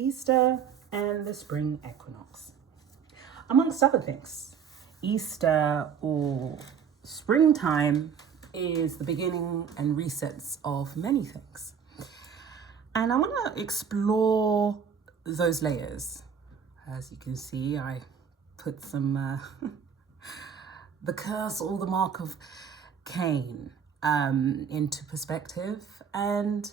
Easter and the spring equinox. Amongst other things, Easter or springtime is the beginning and resets of many things. And I want to explore those layers. As you can see, I put some, the curse or the mark of Cain into perspective. And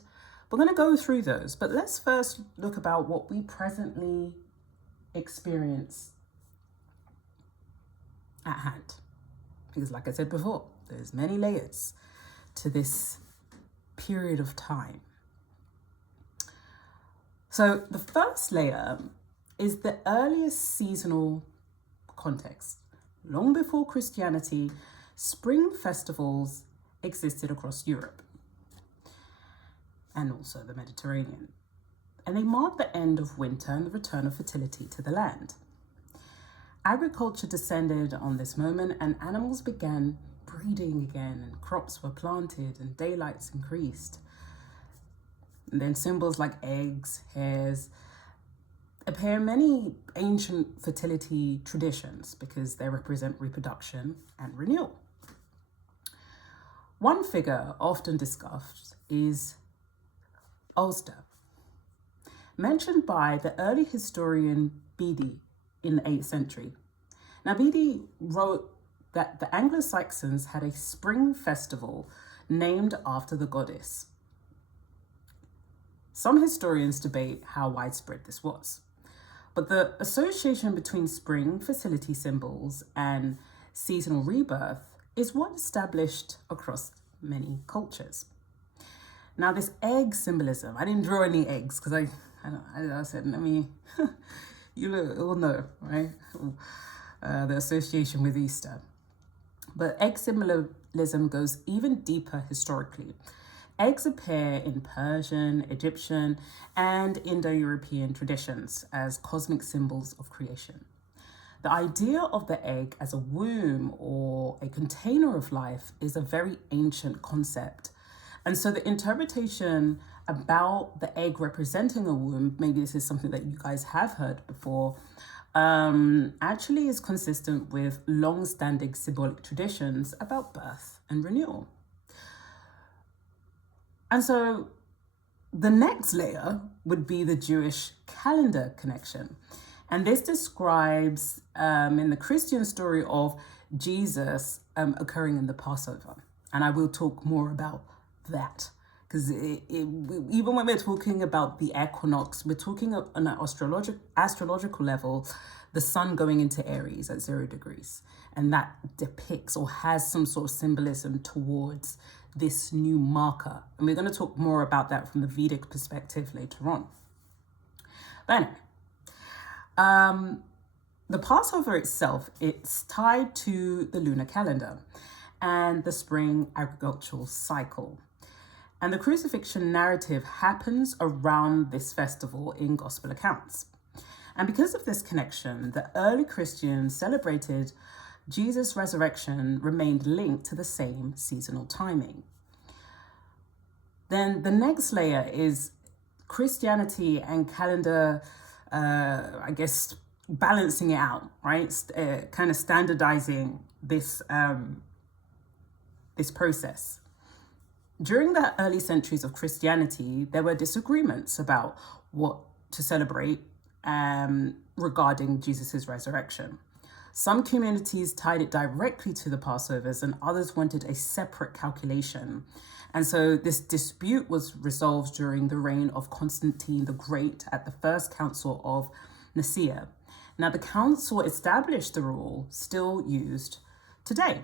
we're going to go through those. But let's first look about what we presently experience at hand. Because like I said before, there's many layers to this period of time. So the first layer is the earliest seasonal context. Long before Christianity, spring festivals existed across Europe and also the Mediterranean. And they marked the end of winter and the return of fertility to the land. Agriculture descended on this moment and animals began breeding again and crops were planted and daylights increased. And then symbols like eggs, hares, appear in many ancient fertility traditions because they represent reproduction and renewal. One figure often discussed is Ulster, mentioned by the early historian Bede in the 8th century. Now, Bede wrote that the Anglo-Saxons had a spring festival named after the goddess. Some historians debate how widespread this was, but the association between spring fertility symbols and seasonal rebirth is one established across many cultures. Now, this egg symbolism, I didn't draw any eggs because I said, you all know, right? The association with Easter. But egg symbolism goes even deeper historically. Eggs appear in Persian, Egyptian, and Indo-European traditions as cosmic symbols of creation. The idea of the egg as a womb or a container of life is a very ancient concept. And so the interpretation about the egg representing a womb, maybe this is something that you guys have heard before, actually is consistent with long-standing symbolic traditions about birth and renewal. And so the next layer would be the Jewish calendar connection. And this describes in the Christian story of Jesus occurring in the Passover. And I will talk more about that. Because even when we're talking about the equinox, we're talking on an astrological level, the sun going into Aries at 0 degrees. And that depicts or has some sort of symbolism towards this new marker. And we're going to talk more about that from the Vedic perspective later on. But anyway, the Passover itself, it's tied to the lunar calendar and the spring agricultural cycle. And the crucifixion narrative happens around this festival in gospel accounts. And because of this connection, the early Christians celebrated Jesus' resurrection remained linked to the same seasonal timing. Then the next layer is Christianity and calendar, balancing it out, right? Kind of standardizing this process. During the early centuries of Christianity, there were disagreements about what to celebrate regarding Jesus' resurrection. Some communities tied it directly to the Passovers and others wanted a separate calculation. And so this dispute was resolved during the reign of Constantine the Great at the First Council of Nicaea. Now, the council established the rule still used today.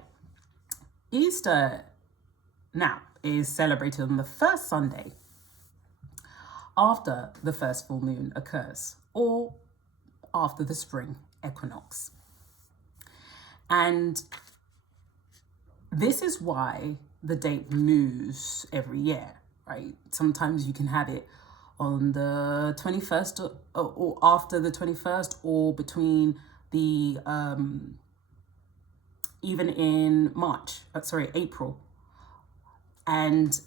Easter now is celebrated on the first Sunday after the first full moon occurs or after the spring equinox. And this is why the date moves every year, right? Sometimes you can have it on the 21st or after the 21st or between the, even in April. And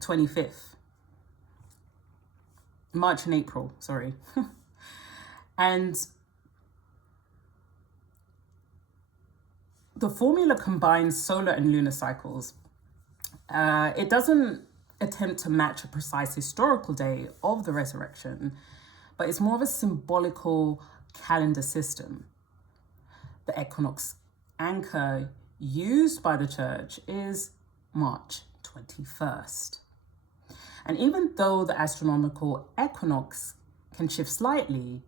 25th, March and April, sorry. And the formula combines solar and lunar cycles. It doesn't attempt to match a precise historical day of the resurrection, but it's more of a symbolical calendar system. The equinox anchor used by the church is March 21st. And even though the astronomical equinox can shift slightly,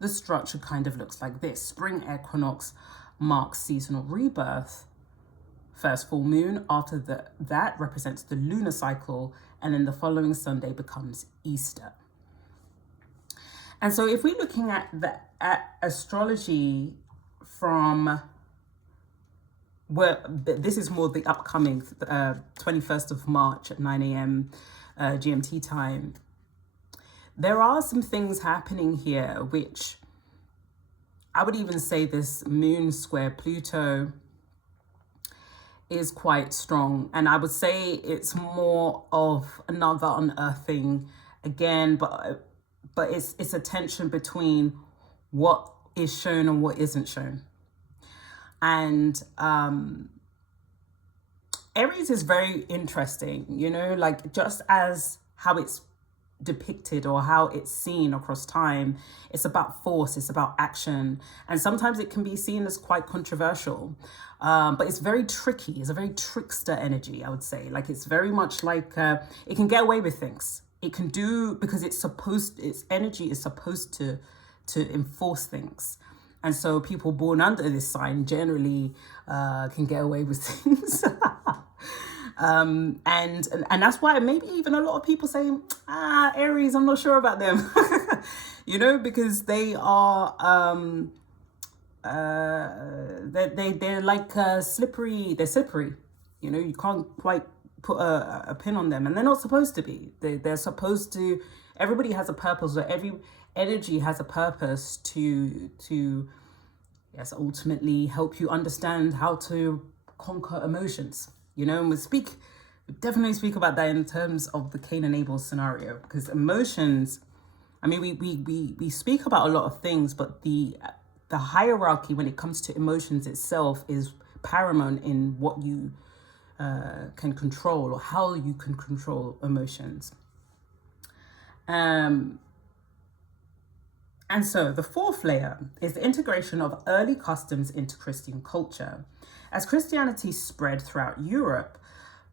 the structure kind of looks like this. Spring equinox marks seasonal rebirth. First full moon after that represents the lunar cycle, and then the following Sunday becomes Easter. And so if we're looking at astrology from this is more the upcoming 21st of March at 9 a.m. GMT time, there are some things happening here which I would even say this moon square Pluto is quite strong, and I would say it's more of another unearthing again, but it's a tension between what is shown and what isn't shown. And Aries is very interesting, like just as how it's depicted or how it's seen across time. It's about force, it's about action, and sometimes it can be seen as quite controversial, but it's very tricky. It's a very trickster energy, I would say. Like it's very much like it can get away with things. It can do, because its energy is supposed to enforce things. And so people born under this sign generally can get away with things. And that's why maybe even a lot of people say, Aries, I'm not sure about them, because they are, they're like slippery. They're slippery, you can't quite put a pin on them, and they're not supposed to be. They're supposed to, everybody has a purpose, or every energy has a purpose to yes, ultimately help you understand how to conquer emotions. And we definitely speak about that in terms of the Cain and Abel scenario, because emotions, I mean, we speak about a lot of things, but the hierarchy when it comes to emotions itself is paramount in what you can control, or how you can control emotions. And so the fourth layer is the integration of early customs into Christian culture. As Christianity spread throughout Europe,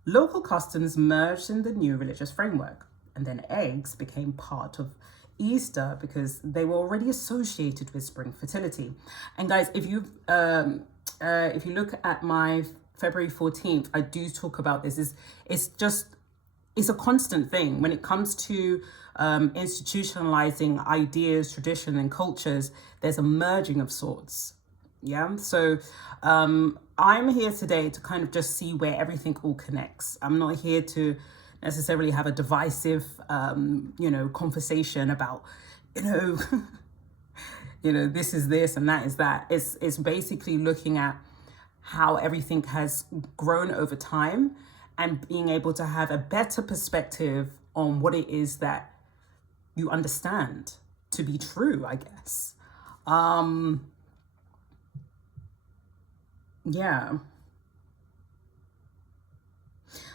local customs merged in the new religious framework, and then eggs became part of Easter because they were already associated with spring fertility. And guys, if you look at my February 14th, I do talk about this. It's a constant thing when it comes to institutionalizing ideas, tradition, and cultures. There's a merging of sorts. Yeah. So I'm here today to kind of just see where everything all connects. I'm not here to necessarily have a divisive, conversation about, this is this and that is that. It's basically looking at how everything has grown over time and being able to have a better perspective on what it is that you understand to be true, I guess. Yeah.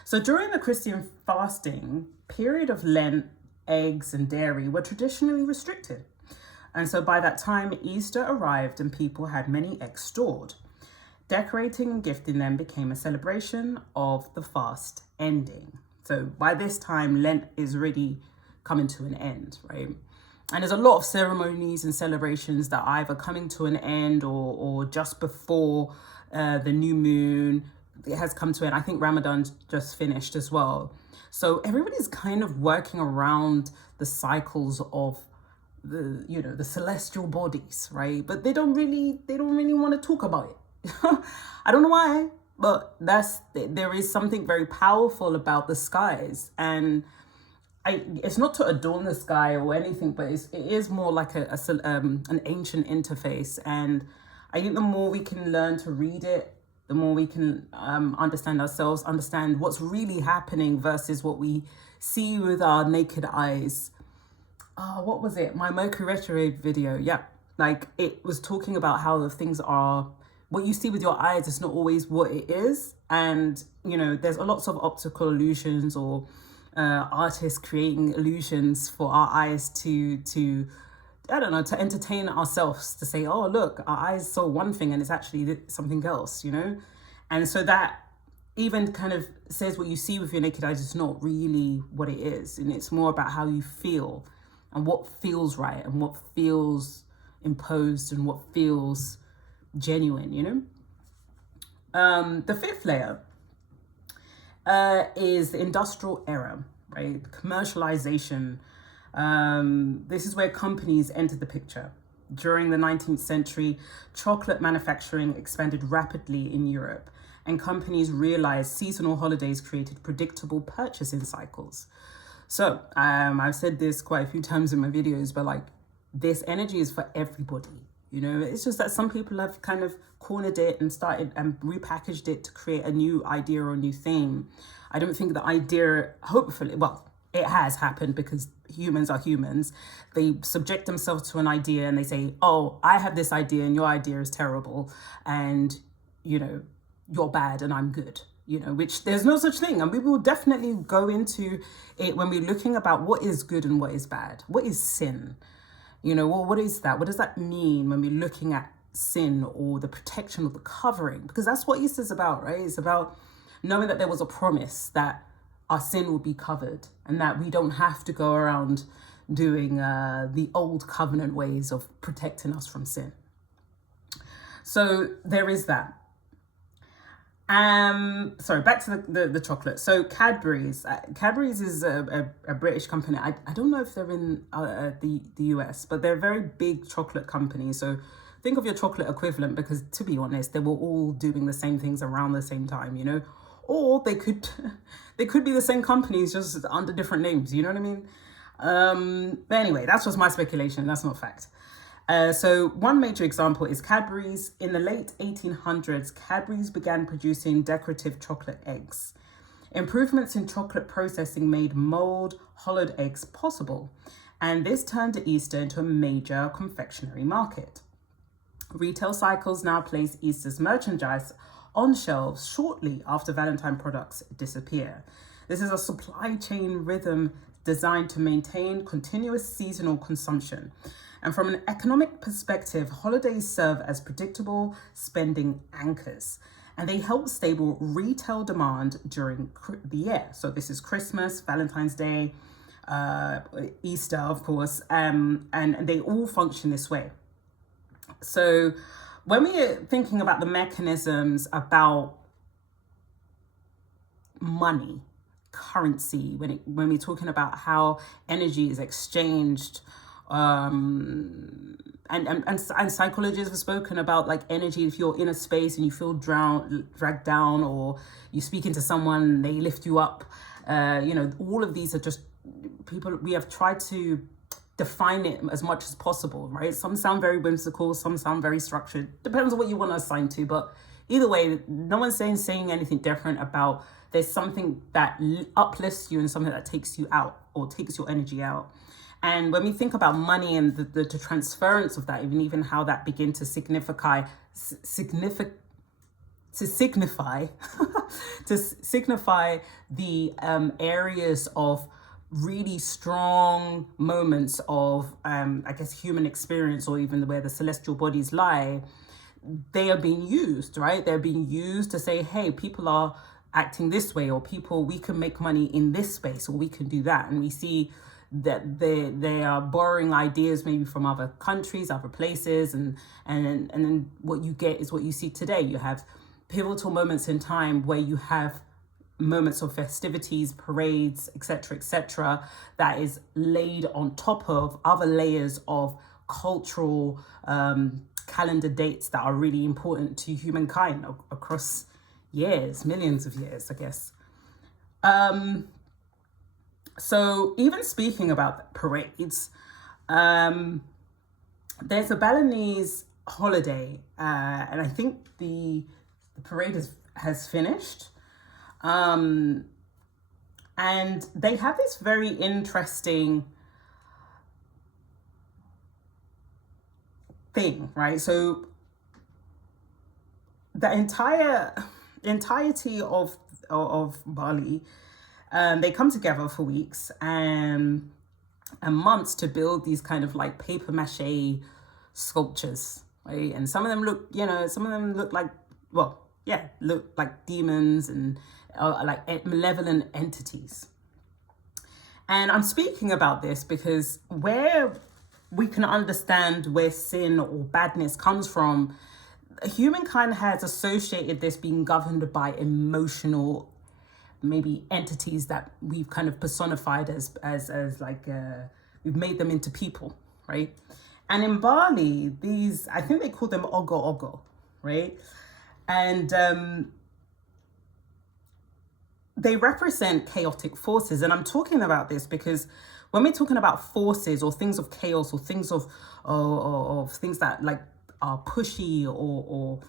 So during the Christian fasting period of Lent, eggs and dairy were traditionally restricted. And so by that time, Easter arrived and people had many eggs stored. Decorating and gifting them became a celebration of the fast ending. So by this time, Lent is already coming to an end, right? And there's a lot of ceremonies and celebrations that are either coming to an end or just before the new moon, it has come to an end. I think Ramadan just finished as well. So everybody's kind of working around the cycles of the celestial bodies, right? But they don't really want to talk about it. I don't know why, but there is something very powerful about the skies, and it's not to adorn the sky or anything, but it is more like an ancient interface. And I think the more we can learn to read it, the more we can understand ourselves, understand what's really happening versus what we see with our naked eyes. what was it? My Mercury retrograde video. Yeah. Like it was talking about how the things are, what you see with your eyes is not always what it is. And, you know, there's lots of optical illusions or artists creating illusions for our eyes to I don't know, to entertain ourselves, to say, oh, look, our eyes saw one thing and it's actually something else, you know? And so that even kind of says what you see with your naked eyes is not really what it is. And it's more about how you feel and what feels right and what feels imposed and what feels genuine, you know? The fifth layer is the industrial era, right? Commercialization. This is where companies entered the picture. During the 19th century, chocolate manufacturing expanded rapidly in Europe, and companies realized seasonal holidays created predictable purchasing cycles. So I've said this quite a few times in my videos, but like this energy is for everybody. You know, it's just that some people have kind of cornered it and started and repackaged it to create a new idea or a new theme. I don't think the idea, hopefully, well, it has happened because humans are humans. They subject themselves to an idea and they say, oh, I have this idea and your idea is terrible. And, you know, you're bad and I'm good, you know, which there's no such thing. And we will definitely go into it when we're looking about what is good and what is bad. What is sin? You know, well, what is that? What does that mean when we're looking at sin or the protection or the covering? Because that's what Easter's about, right? It's about knowing that there was a promise that our sin will be covered and that we don't have to go around doing the old covenant ways of protecting us from sin. So there is that. Sorry, back to the chocolate. So Cadbury's. Cadbury's is a British company. I don't know if they're in the US, but they're a very big chocolate company. So think of your chocolate equivalent, because to be honest, they were all doing the same things around the same time, you know? Or they could be the same companies just under different names, you know what I mean? But anyway, that's just my speculation. That's not fact. So one major example is Cadbury's. In the late 1800s, Cadbury's began producing decorative chocolate eggs. Improvements in chocolate processing made mold hollowed eggs possible, and this turned Easter into a major confectionery market. Retail cycles now place Easter's merchandise on shelves shortly after Valentine products disappear. This is a supply chain rhythm designed to maintain continuous seasonal consumption. And from an economic perspective, holidays serve as predictable spending anchors, and they help stable retail demand during the year. So this is Christmas, Valentine's Day, Easter, of course, and they all function this way. So when we're thinking about the mechanisms about money, currency, when we're talking about how energy is exchanged, and psychologists have spoken about like energy. If you're in a space and you feel dragged down, or you speak into someone and they lift you up, you know, all of these are just people. We have tried to define it as much as possible, right? Some sound very whimsical, some sound very structured. Depends on what you want to assign to, but either way, no one's saying anything different about there's something that uplifts you and something that takes you out or takes your energy out. And when we think about money and the transference of that, even how that begin to signify the areas of really strong moments of, I guess, human experience, or even where the celestial bodies lie, they are being used, right? They're being used to say, hey, people are acting this way, or we can make money in this space, or we can do that. And we see that they are borrowing ideas maybe from other countries, other places, and then what you get is what you see today. You have pivotal moments in time where you have moments of festivities, parades, etc., that is laid on top of other layers of cultural calendar dates that are really important to humankind across years, millions of years, I guess. So even speaking about parades, there's a Balinese holiday, and I think the parade has finished. And they have this very interesting thing, right? So the entirety of Bali, they come together for weeks and months to build these kind of like paper mache sculptures, right? And some of them look, some of them look like, well, yeah, look like demons and like malevolent entities. And I'm speaking about this because where we can understand where sin or badness comes from, humankind has associated this being governed by emotional, maybe entities that we've kind of personified as like we've made them into people, right? And in Bali, these, I think they call them ogo ogo, right? And they represent chaotic forces. And I'm talking about this because when we're talking about forces or things of chaos or things of things that like are pushy or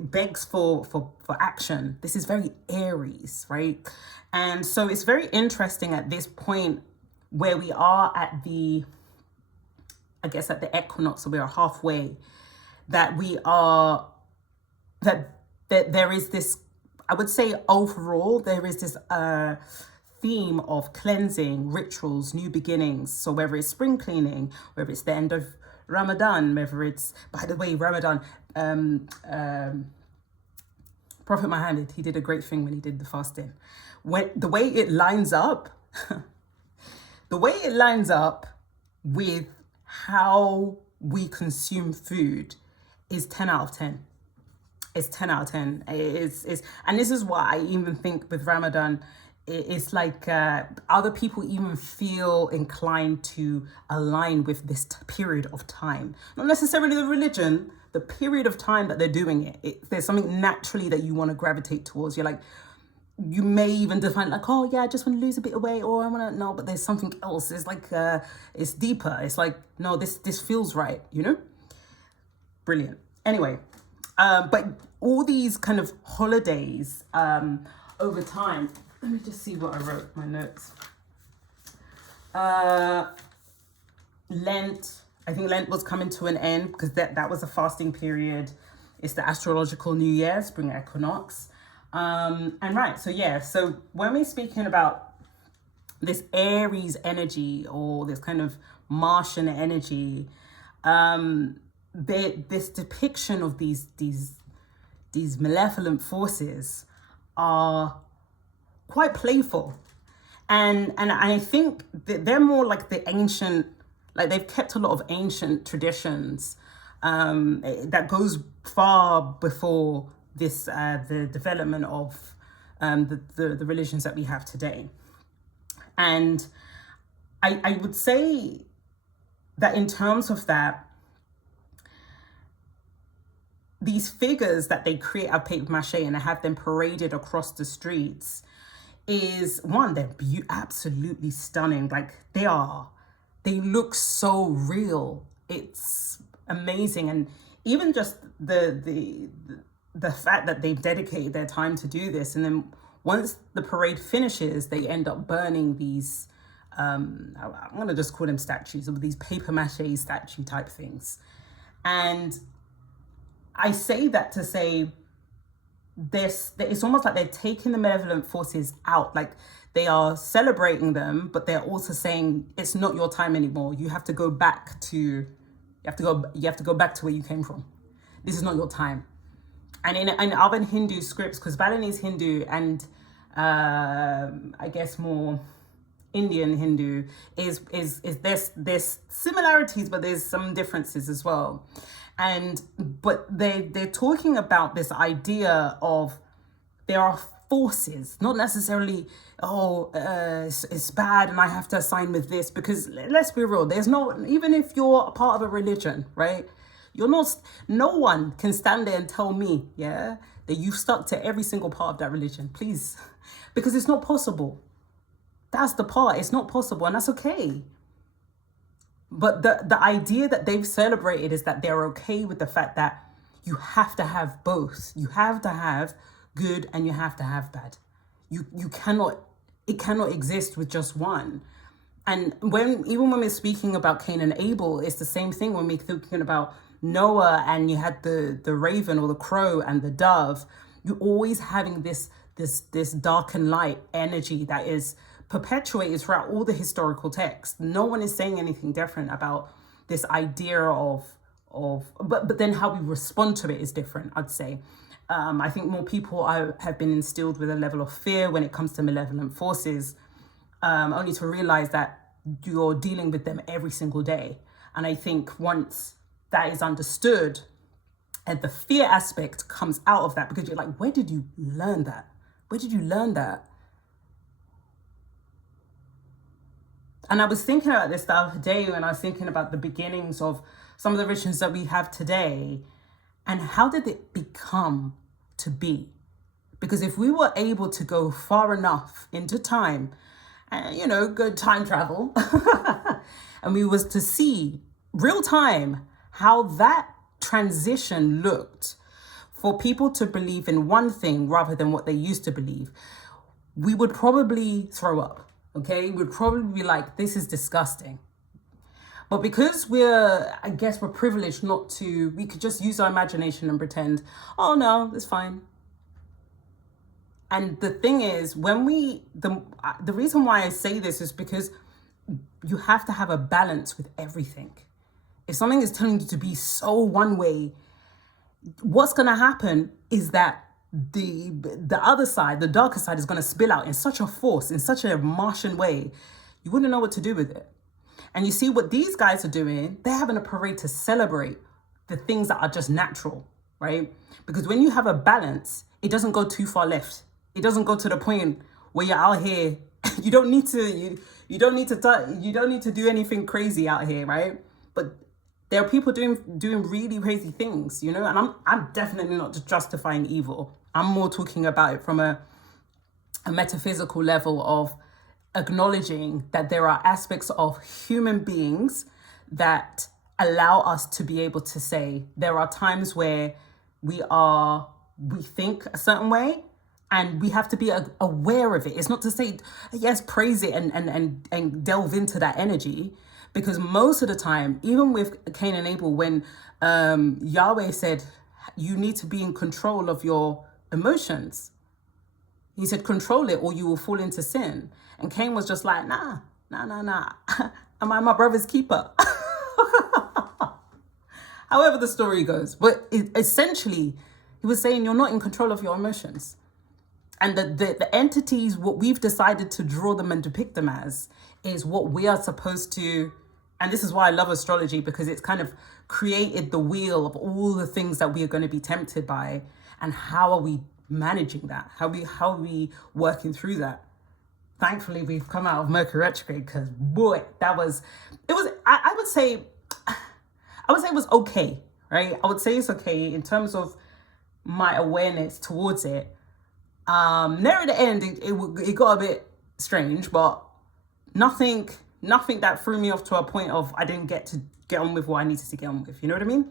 begs for action, this is very Aries, right? And so it's very interesting at this point where we are at the, I guess at the equinox, so we are halfway, that we are, that there is this, I would say overall, there is this theme of cleansing, rituals, new beginnings. So whether it's spring cleaning, whether it's the end of Ramadan, whether it's, by the way, Ramadan, Prophet Muhammad, he did a great thing when he did the fasting. When the way it lines up, the way it lines up with how we consume food is 10 out of 10. It's 10 out of 10. It's and this is why I even think with Ramadan, it's like other people even feel inclined to align with this period of time. Not necessarily the religion, the period of time that they're doing it. There's something naturally that you want to gravitate towards. You're like, you may even define like, oh yeah, I just want to lose a bit of weight, or I want to, no, but there's something else. It's like, it's deeper. It's like, no, this feels right, Brilliant. Anyway, but all these kind of holidays over time, let me just see what I wrote, my notes. Lent, I think Lent was coming to an end because that was a fasting period. It's the astrological New Year, spring equinox. And right, so when we're speaking about this Aries energy or this kind of Martian energy, this depiction of these malevolent forces are quite playful, and I think that they're more like the ancient, like they've kept a lot of ancient traditions that goes far before this the development of the religions that we have today. And I would say that in terms of that, these figures that they create out of paper mache and have them paraded across the streets is one, they're absolutely stunning. Like they look so real. It's amazing. And even just the fact that they've dedicated their time to do this, and then once the parade finishes, they end up burning these I'm gonna just call them statues, of these paper mache statue type things. And I say that to say it's almost like they're taking the malevolent forces out. Like they are celebrating them, but they're also saying it's not your time anymore. You have to go back to you have to go back to where you came from. This is not your time. And in other Hindu scripts, because Balinese Hindu and I guess more Indian Hindu is there's similarities, but there's some differences as well. But they're talking about this idea of there are forces, not necessarily, it's bad and I have to assign with this, because let's be real, there's no, even if you're a part of a religion, right? No one can stand there and tell me, that you've stuck to every single part of that religion, please, because it's not possible. That's the part, it's not possible, and that's okay. But the idea that they've celebrated is that they're okay with the fact that you have to have both. You have to have good and you have to have bad. It cannot exist with just one. And even when we're speaking about Cain and Abel, it's the same thing when we're thinking about Noah and you had the raven or the crow and the dove. You're always having this dark and light energy that is perpetuated throughout all the historical texts. No one is saying anything different about this idea but then how we respond to it is different, I'd say. I think more people have been instilled with a level of fear when it comes to malevolent forces, only to realize that you're dealing with them every single day. And I think once that is understood and the fear aspect comes out of that, because you're like, where did you learn that? Where did you learn that? And I was thinking about this the other day when I was thinking about the beginnings of some of the rituals that we have today, and how did it become to be? Because if we were able to go far enough into time, good time travel, and we was to see real time how that transition looked for people to believe in one thing rather than what they used to believe, we would probably throw up, okay? We'd probably be like, this is disgusting. But because we're privileged we could just use our imagination and pretend, oh no, it's fine. And the thing is, the reason why I say this is because you have to have a balance with everything. If something is telling you to be so one way, what's going to happen is that the other side, the darker side, is going to spill out in such a force, in such a Martian way, you wouldn't know what to do with it. And you see what these guys are doing, they're having a parade to celebrate the things that are just natural, right? Because when you have a balance, it doesn't go too far left. It doesn't go to the point where you're out here. You don't need to do anything crazy out here, right? But there are people doing really crazy things, and I'm definitely not just justifying evil. I'm more talking about it from a metaphysical level of acknowledging that there are aspects of human beings that allow us to be able to say there are times where we think a certain way, and we have to be aware of it. It's not to say, yes, praise it and delve into that energy, because most of the time, even with Cain and Abel, when Yahweh said, you need to be in control of your emotions, he said, control it or you will fall into sin. And Cain was just like, nah. Am I my brother's keeper? However the story goes. But essentially, he was saying you're not in control of your emotions. And the entities, what we've decided to draw them and depict them as, is what we are supposed to. And this is why I love astrology, because it's kind of created the wheel of all the things that we are going to be tempted by. And how are we managing that? How are we working through that? Thankfully, we've come out of Mercury retrograde, because boy, I would say it was okay, right? I would say it's okay in terms of my awareness towards it. Near at the end, it got a bit strange, but nothing that threw me off to a point of I didn't get to get on with what I needed to get on with. You know what I mean?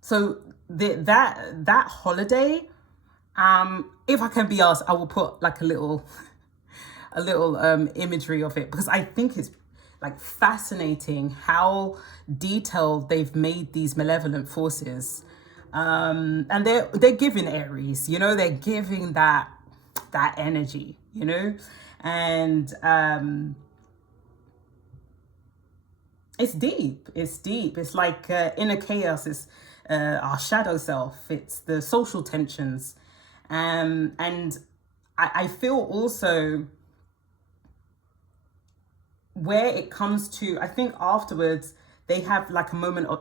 So that holiday, if I can be asked, I will put like a little imagery of it, because I think it's like fascinating how detailed they've made these malevolent forces. And they're giving Aries, they're giving that energy, and it's deep. It's like inner chaos. It's our shadow self. It's the social tensions. And I feel also where it comes to, I think afterwards they have like a moment of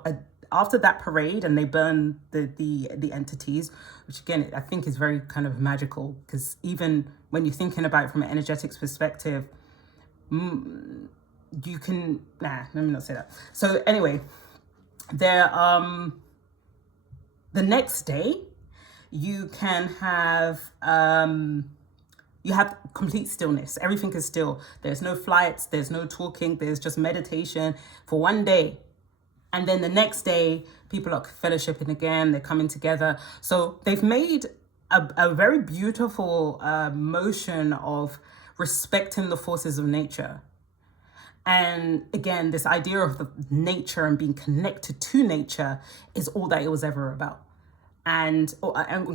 after that parade, and they burn the entities, which again I think is very kind of magical, because even when you're thinking about it from an energetics perspective, you can let me not say that. So anyway, there the next day you can have you have complete stillness. Everything is still. There's no flights, there's no talking, there's just meditation for one day. And then the next day, people are fellowshipping again, they're coming together. So they've made a very beautiful motion of respecting the forces of nature. And again, this idea of the nature and being connected to nature is all that it was ever about. And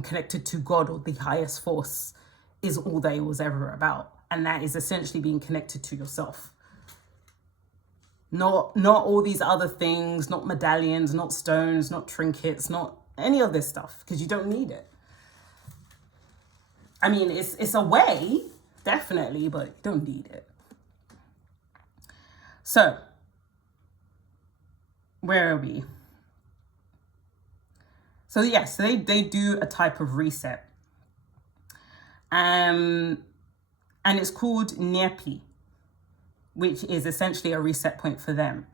connected to God, or the highest force, is all that it was ever about. And that is essentially being connected to yourself. Not all these other things, not medallions, not stones, not trinkets, not any of this stuff, because you don't need it. I mean, it's a way, definitely, but you don't need it. So, where are we? So yes, they do a type of reset. And it's called Nyepi, which is essentially a reset point for them.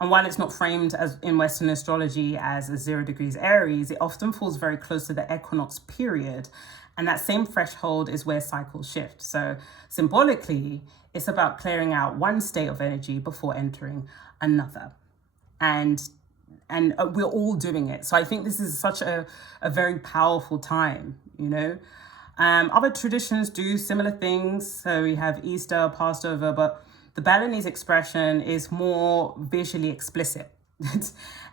And while it's not framed as in Western astrology as a 0 degrees Aries, it often falls very close to the equinox period. And that same threshold is where cycles shift. So symbolically, it's about clearing out one state of energy before entering another. And we're all doing it. So I think this is such a very powerful time, you know. Other traditions do similar things. So we have Easter, Passover, but the Balinese expression is more visually explicit.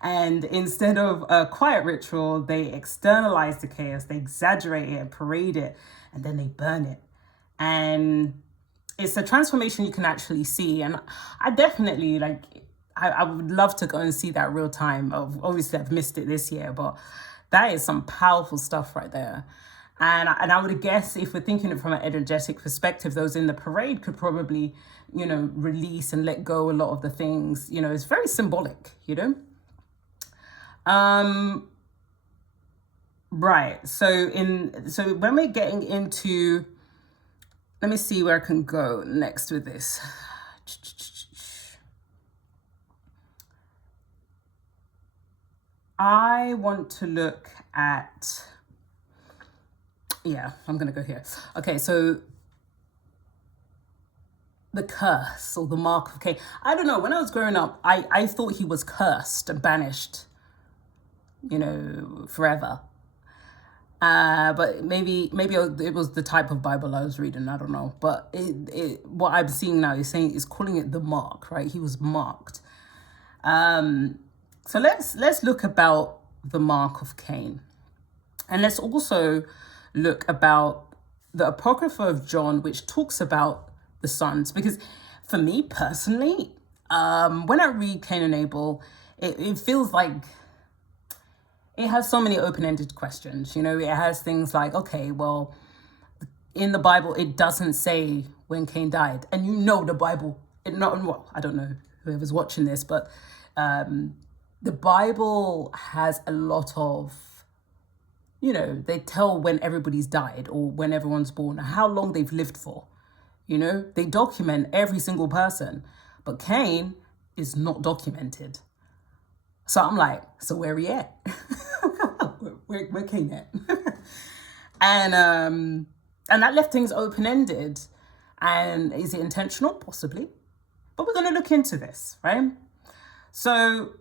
And instead of a quiet ritual, they externalize the chaos, they exaggerate it and parade it, and then they burn it. And it's a transformation you can actually see. And I definitely, I would love to go and see that real time. Obviously, I've missed it this year, but that is some powerful stuff right there. And I would guess, if we're thinking it from an energetic perspective, those in the parade could probably, you know, release and let go a lot of the things. You know, it's very symbolic, you know. Right. So when we're getting into, let me see where I can go next with this. I want to look at, I'm going to go here. Okay, so the curse, or the mark of Cain. I don't know, when I was growing up, I thought he was cursed and banished, you know, forever. But maybe it was the type of Bible I was reading, I don't know. But what I'm seeing now is calling it the mark, right? He was marked. So let's look about the mark of Cain. And let's also look about the Apocrypha of John, which talks about the sons. Because for me personally, when I read Cain and Abel, it feels like it has so many open-ended questions. You know, it has things like, okay, well, in the Bible, it doesn't say when Cain died. And you know the Bible, I don't know whoever's watching this, but the Bible has a lot of, you know, they tell when everybody's died or when everyone's born, how long they've lived for. You know, they document every single person, but Cain is not documented. So I'm like, so where he at? where Cain at? And that left things open-ended. And is it intentional? Possibly. But we're going to look into this, right? So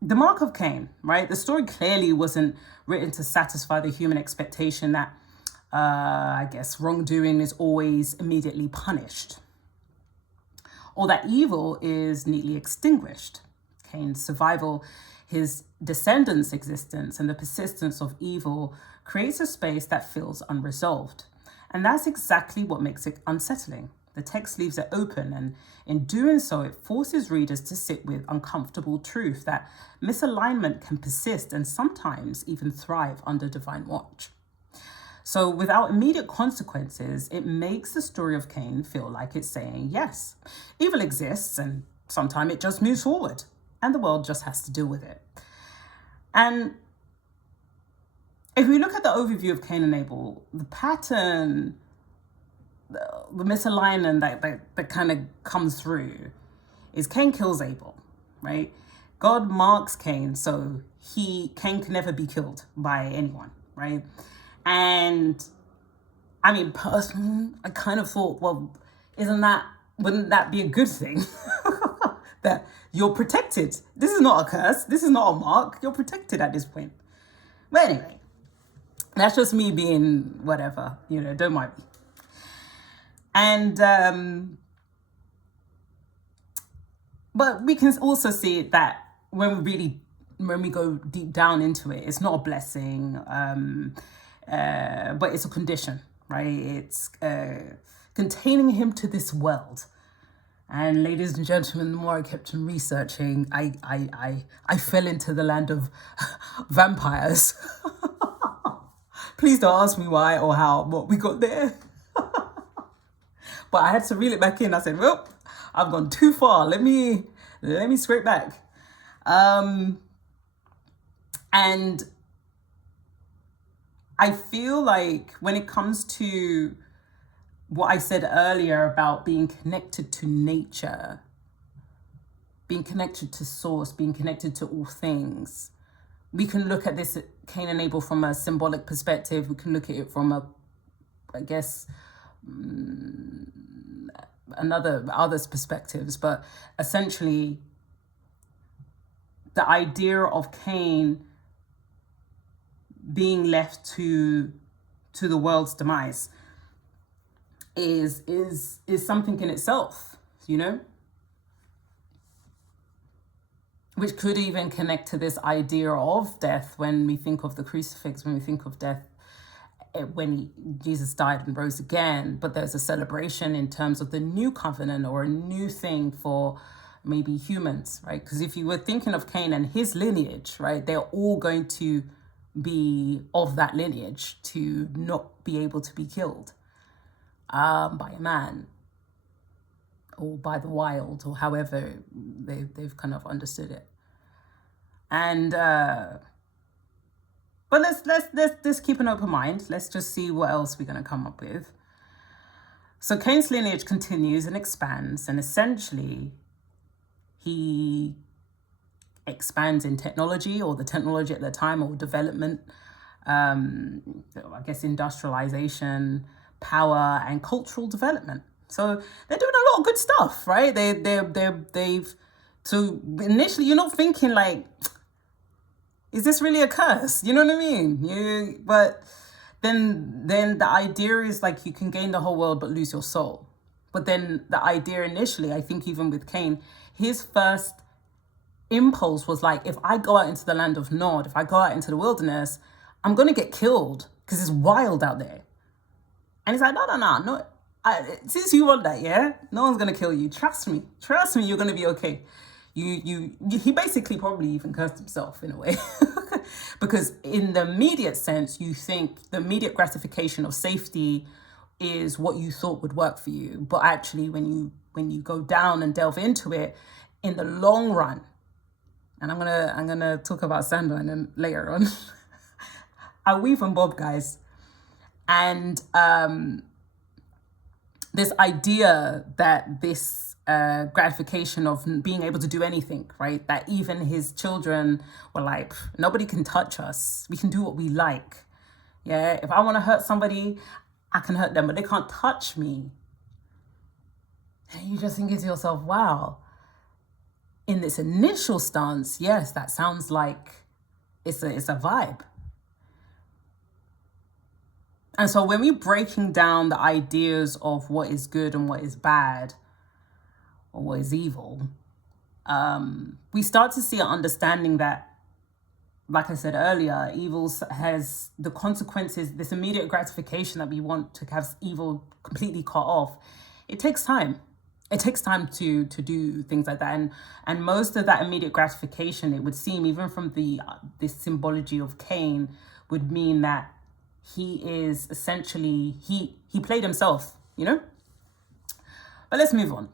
the mark of Cain, right? The story clearly wasn't written to satisfy the human expectation that, I guess, wrongdoing is always immediately punished, or that evil is neatly extinguished. Cain's survival, his descendants' existence, and the persistence of evil creates a space that feels unresolved. And that's exactly what makes it unsettling. The text leaves it open, and in doing so, it forces readers to sit with uncomfortable truth that misalignment can persist and sometimes even thrive under divine watch. So without immediate consequences, it makes the story of Cain feel like it's saying, yes, evil exists and sometimes it just moves forward and the world just has to deal with it. And if we look at the overview of Cain and Abel, the pattern, the misalignment that kind of comes through is Cain kills Abel, right? God marks Cain so Cain can never be killed by anyone, right? And I mean, personally, I kind of thought, well, wouldn't that be a good thing? That you're protected. This is not a curse. This is not a mark. You're protected at this point. But anyway, That's just me being whatever, don't mind me. And but we can also see that when we go deep down into it, it's not a blessing, but it's a condition, right? It's containing him to this world. And ladies and gentlemen, the more I kept on researching, I fell into the land of vampires. Please don't ask me why or how, but we got there. But I had to reel it back in. I said, well, I've gone too far. Let me scrape back. And I feel like when it comes to what I said earlier about being connected to nature, being connected to source, being connected to all things, we can look at this Cain and Abel from a symbolic perspective. We can look at it from others perspectives, but essentially the idea of Cain being left to the world's demise is something in itself, which could even connect to this idea of death when we think of the crucifix, when we think of death when Jesus died and rose again. But there's a celebration in terms of the new covenant or a new thing for maybe humans, right? Because if you were thinking of Cain and his lineage, right, they're all going to be of that lineage to not be able to be killed by a man or by the wild, or however they've kind of understood it. And but let's keep an open mind. Let's just see what else we're going to come up with. So Cain's lineage continues and expands, and essentially he expands in technology, or the technology at the time, or development, industrialization, power, and cultural development. So they're doing a lot of good stuff, right? So initially you're not thinking like, is this really a curse? You know what I mean? But then the idea is like you can gain the whole world but lose your soul. But then the idea initially, I think even with Cain, his first impulse was like, if I go out into the land of Nod, if I go out into the wilderness, I'm going to get killed because it's wild out there. And he's like, no. Since you want that, yeah, no one's going to kill you. Trust me, you're going to be okay. He basically probably even cursed himself in a way. Because in the immediate sense, you think the immediate gratification of safety is what you thought would work for you. But actually, when you go down and delve into it, in the long run, and I'm gonna talk about Sandman later on. I weave and bob, guys. And this idea that this gratification of being able to do anything, right? That even his children were like, nobody can touch us. We can do what we like. Yeah, if I want to hurt somebody, I can hurt them, but they can't touch me. And you just think to yourself, wow. In this initial stance, yes, that sounds like it's a vibe. And so when we're breaking down the ideas of what is good and what is bad, or what is evil, we start to see an understanding that, like I said earlier, evil has the consequences, this immediate gratification that we want to have evil completely cut off. It takes time. It takes time to do things like that. And most of that immediate gratification, it would seem, even from this symbology of Cain, would mean that he is essentially, he played himself, But let's move on.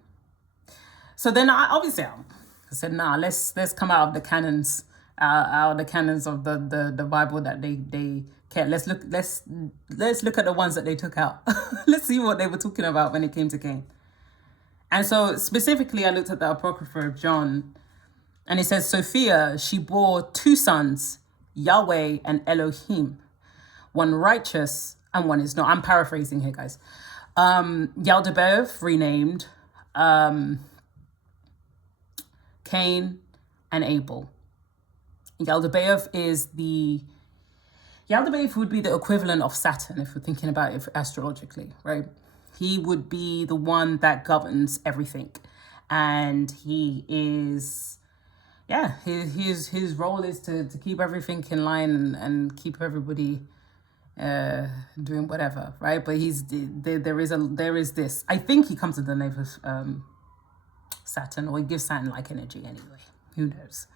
So then I said, let's come out of the canons, out of the canons of the Bible that they care. Let's look at the ones that they took out. Let's see what they were talking about when it came to Cain. And so specifically, I looked at the Apocrypha of John, and it says, Sophia, she bore 2 sons, Yahweh and Elohim, one righteous and one is not. I'm paraphrasing here, guys. Yaldabaoth renamed Cain and Abel. Yaldabaoth is the Yaldabaoth would be the equivalent of Saturn if we're thinking about it astrologically, right? He would be the one that governs everything. And he is, his role is to keep everything in line and keep everybody doing whatever, right? But there is this. I think he comes with the name of Saturn, or he gives Saturn like energy anyway. Who knows?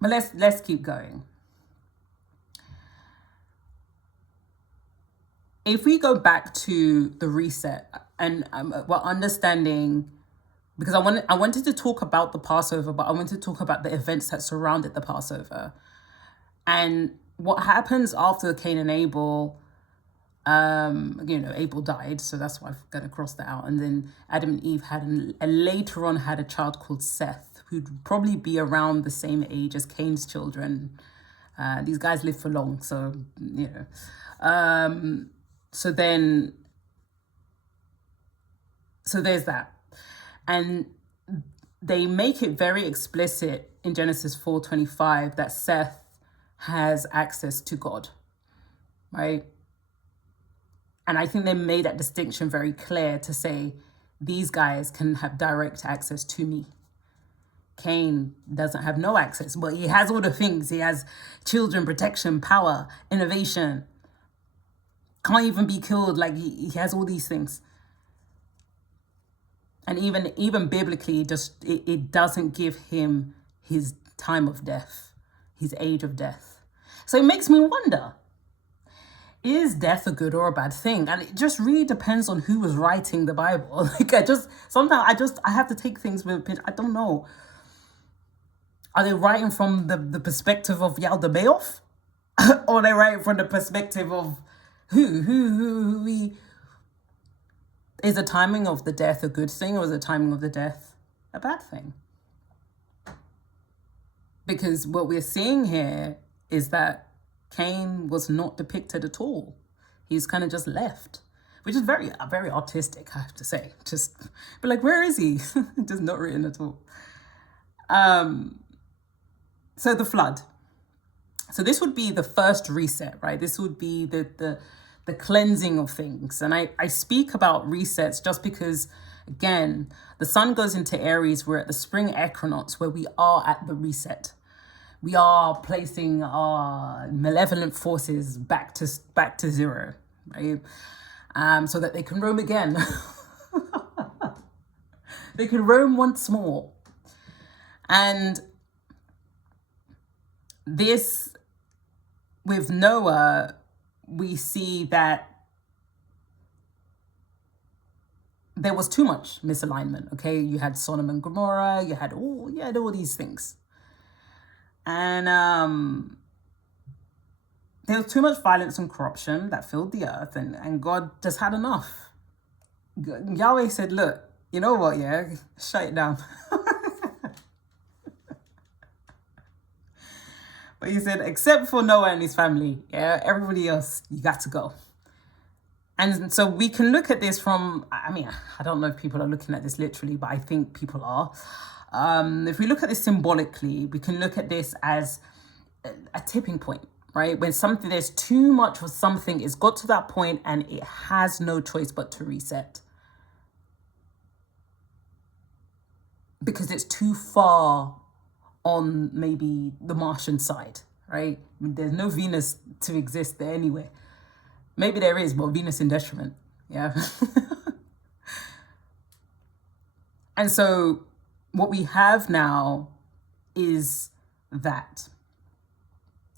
But let's keep going. If we go back to the reset and we're understanding, because I wanted to talk about the Passover, but I wanted to talk about the events that surrounded the Passover. And what happens after Cain and Abel, Abel died, so that's why I'm going to cross that out. And then Adam and Eve later on had a child called Seth, who'd probably be around the same age as Cain's children. These guys live for long, so, So there's that. And they make it very explicit in Genesis 4:25 that Seth has access to God, right? And I think they made that distinction very clear to say these guys can have direct access to me. Cain doesn't have no access, but he has all the things. He has children, protection, power, innovation. Can't even be killed. Like he has all these things. And even biblically, it doesn't give him his time of death, his age of death. So it makes me wonder, is death a good or a bad thing? And it just really depends on who was writing the Bible. Like sometimes I have to take things with a pinch. I don't know. Are they writing from the perspective of Yaldabaoth? Or are they writing from the perspective of who is the timing of the death a good thing, or is the timing of the death a bad thing? Because what we're seeing here is that Cain was not depicted at all. He's kind of just left, which is very, very artistic, I have to say. But like, where is he? Just not written at all. So the flood. So this would be the first reset, right? This would be the cleansing of things. And I speak about resets just because, again, the sun goes into Aries. We're at the spring equinox where we are at the reset. We are placing our malevolent forces back to zero, right? So that they can roam again. They can roam once more. And this, with Noah, we see that there was too much misalignment, okay? You had Sodom and Gomorrah, you had all these things. And there was too much violence and corruption that filled the earth, and God just had enough. Yahweh said, look, you know what, shut it down. But he said, except for Noah and his family, everybody else, you got to go. And so we can look at this from, I don't know if people are looking at this literally, but I think people are. If we look at this symbolically, we can look at this as a tipping point, right? When there's too much of something, it's got to that point and it has no choice but to reset. Because it's too far on maybe the Martian side, right? There's no Venus to exist there anyway. Maybe there is, but Venus in detriment, yeah? And so what we have now is that.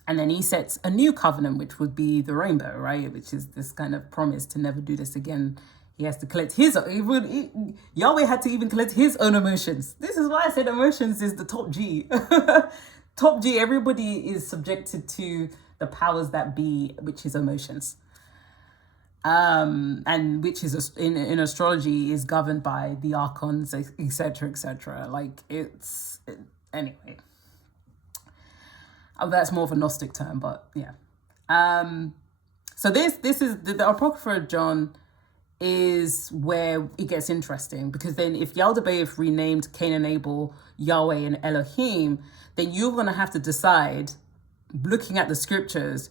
And then he sets a new covenant, which would be the rainbow, right? Which is this kind of promise to never do this again. He has to collect Yahweh had to even collect his own emotions. This is why I said emotions is the top G. Top G, everybody is subjected to the powers that be, which is emotions. And which is in astrology is governed by the archons, etc., etc. Like anyway. That's more of a Gnostic term, but yeah. So this is the Apocrypha of John is where it gets interesting, because then if Yaldabaoth renamed Cain and Abel Yahweh and Elohim, then you're going to have to decide, looking at the scriptures,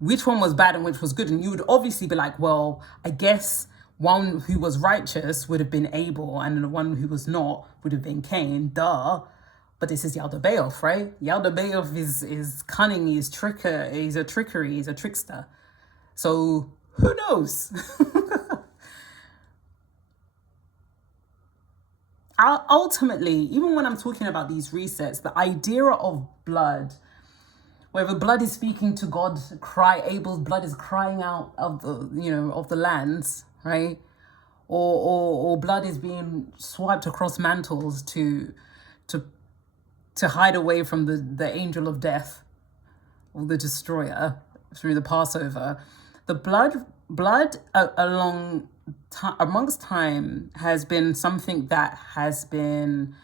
which one was bad and which was good. And you would obviously be like, well, I guess one who was righteous would have been Abel, and the one who was not would have been Cain, duh. But this is Yaldabaoth, right? Yaldabaoth is cunning, he's a trickster. So who knows? Ultimately, even when I'm talking about these resets, the idea of blood, whether blood is speaking to God, Abel's blood is crying out of the lands, right? Or blood is being swiped across mantles to hide away from the angel of death, or the destroyer, through the Passover. The blood amongst time has been something that has been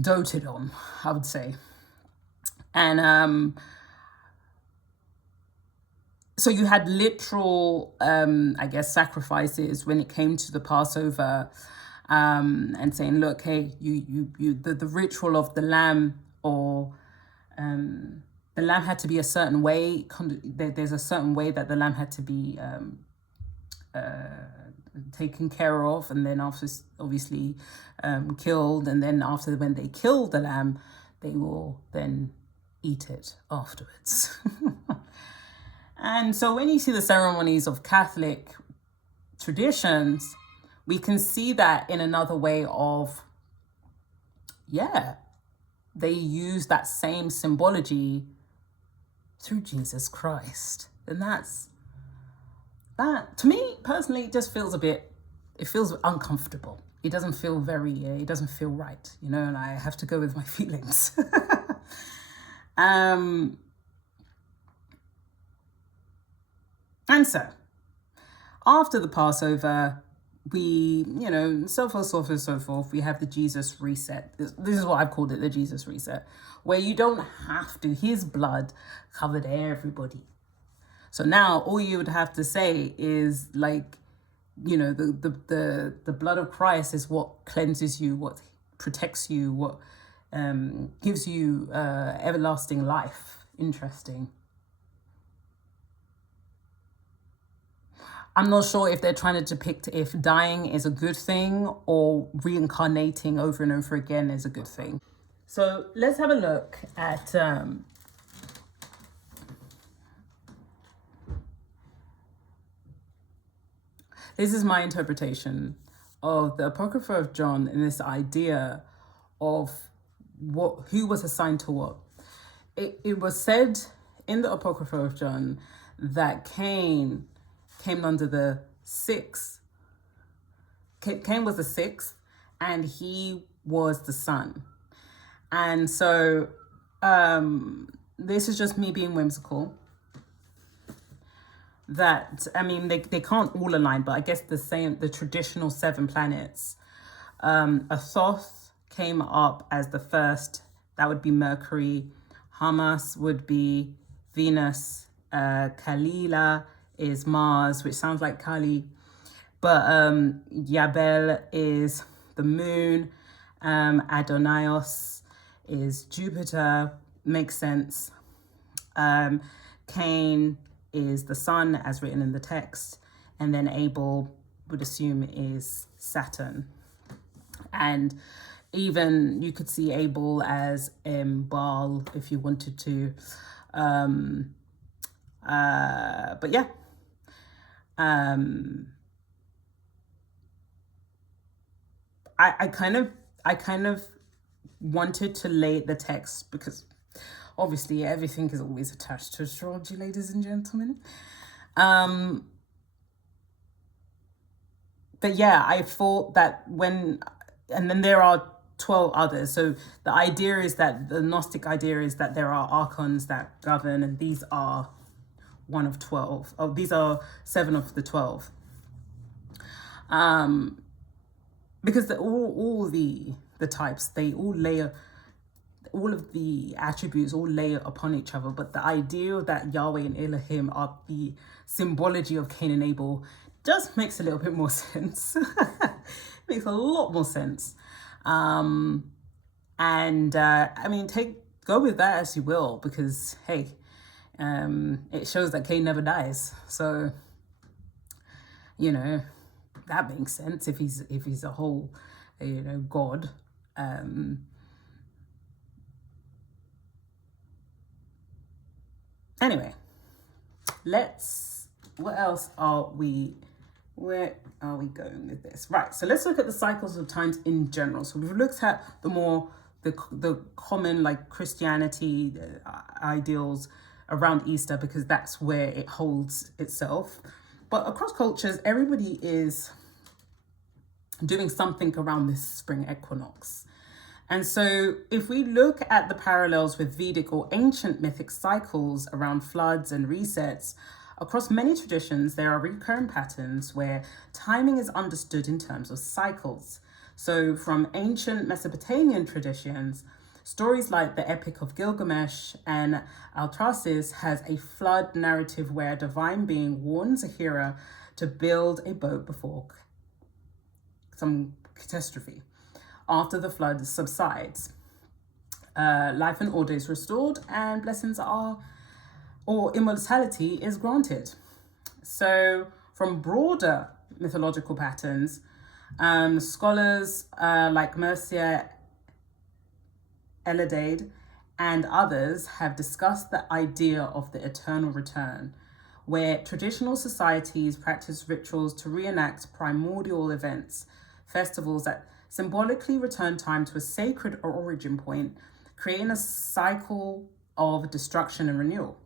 doted on, I would say. And so you had literal, I guess, sacrifices when it came to the Passover, and saying, look, hey, the ritual of the lamb, or the lamb had to be a certain way. There's a certain way that the lamb had to be taken care of, and then after, obviously, killed. And then after, when they killed the lamb, they will then eat it afterwards. And so when you see the ceremonies of Catholic traditions, we can see that in another way of, they use that same symbology through Jesus Christ. And that, to me personally, just feels it feels uncomfortable. It doesn't feel it doesn't feel right, and I have to go with my feelings. And so, after the Passover, we, so forth and so forth, we have the Jesus reset. This is what I've called it, the Jesus reset, where you don't have to, his blood covered everybody. So now all you would have to say is, like, the blood of Christ is what cleanses you, what protects you, what gives you everlasting life. Interesting. I'm not sure if they're trying to depict if dying is a good thing or reincarnating over and over again is a good thing. So let's have a look at this is my interpretation of the Apocrypha of John, and this idea of who was assigned to what. It was said in the Apocrypha of John that Cain came under the sixth. Cain was the sixth, and he was the son. And so this is just me being whimsical. That, I mean, they can't all align, but I guess the traditional 7 planets. Thoth came up as the first. That would be Mercury. Hamas would be Venus. Kalila is Mars, which sounds like Kali, but Yabel is the moon. Adonaios is Jupiter, makes sense. Cain is the sun, as written in the text, and then Abel would assume is Saturn. And even you could see Abel as Baal if you wanted to. But yeah. I kind of wanted to lay the text, because obviously everything is always attached to astrology, ladies and gentlemen. But yeah, I thought that and then there are 12 others. So the idea is that, the Gnostic idea is that there are archons that govern, and these are one of 12. Oh, these are 7 of the 12. Because all the types, they all layer, all of the attributes all layer upon each other, but the idea that Yahweh and Elohim are the symbology of Cain and Abel just makes a little bit more sense. Makes a lot more sense. I mean, go with that as you will, because hey, it shows that Cain never dies. So, you know, that makes sense if he's a whole, God. Anyway, where are we going with this? Right, so let's look at the cycles of times in general. So we've looked at the common, like, Christianity ideals around Easter, because that's where it holds itself. But across cultures, everybody is doing something around this spring equinox. And so if we look at the parallels with Vedic or ancient mythic cycles around floods and resets, across many traditions, there are recurring patterns where timing is understood in terms of cycles. So from ancient Mesopotamian traditions, stories like the Epic of Gilgamesh and Altrasis has a flood narrative where a divine being warns a hero to build a boat before some catastrophe. After the flood subsides, life and order is restored and blessings or immortality is granted. So from broader mythological patterns, scholars like Mircea Eliade and others have discussed the idea of the eternal return, where traditional societies practice rituals to reenact primordial events, festivals that symbolically return time to a sacred origin point, creating a cycle of destruction and renewal.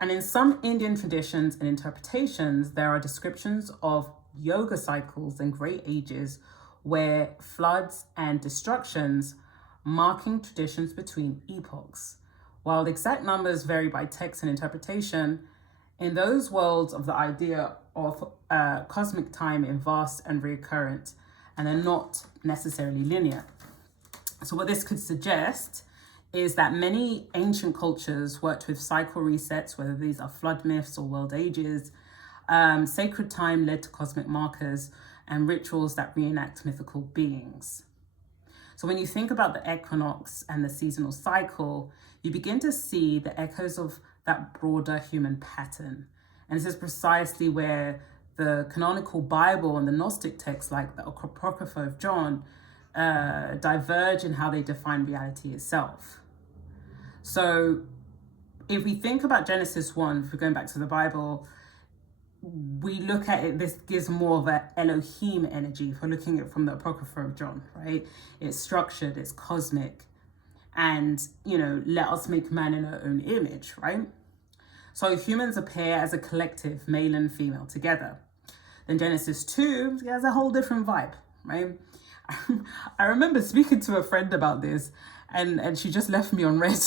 And in some Indian traditions and interpretations, there are descriptions of yoga cycles and great ages where floods and destructions marking traditions between epochs. While the exact numbers vary by text and interpretation, in those worlds of the idea of cosmic time in vast and recurrent, and they're not necessarily linear. So what this could suggest is that many ancient cultures worked with cycle resets, whether these are flood myths or world ages. Sacred time led to cosmic markers and rituals that reenact mythical beings. So when you think about the equinox and the seasonal cycle, you begin to see the echoes of that broader human pattern. And this is precisely where the canonical Bible and the Gnostic texts like the Apocrypha of John diverge in how they define reality itself. So if we think about Genesis 1, if we're going back to the Bible, we look at it, this gives more of an Elohim energy if we're looking at it from the Apocrypha of John, right? It's structured, it's cosmic, and, let us make man in our own image, right? So humans appear as a collective, male and female, together. Then Genesis 2 has a whole different vibe, right? I remember speaking to a friend about this, and she just left me on red.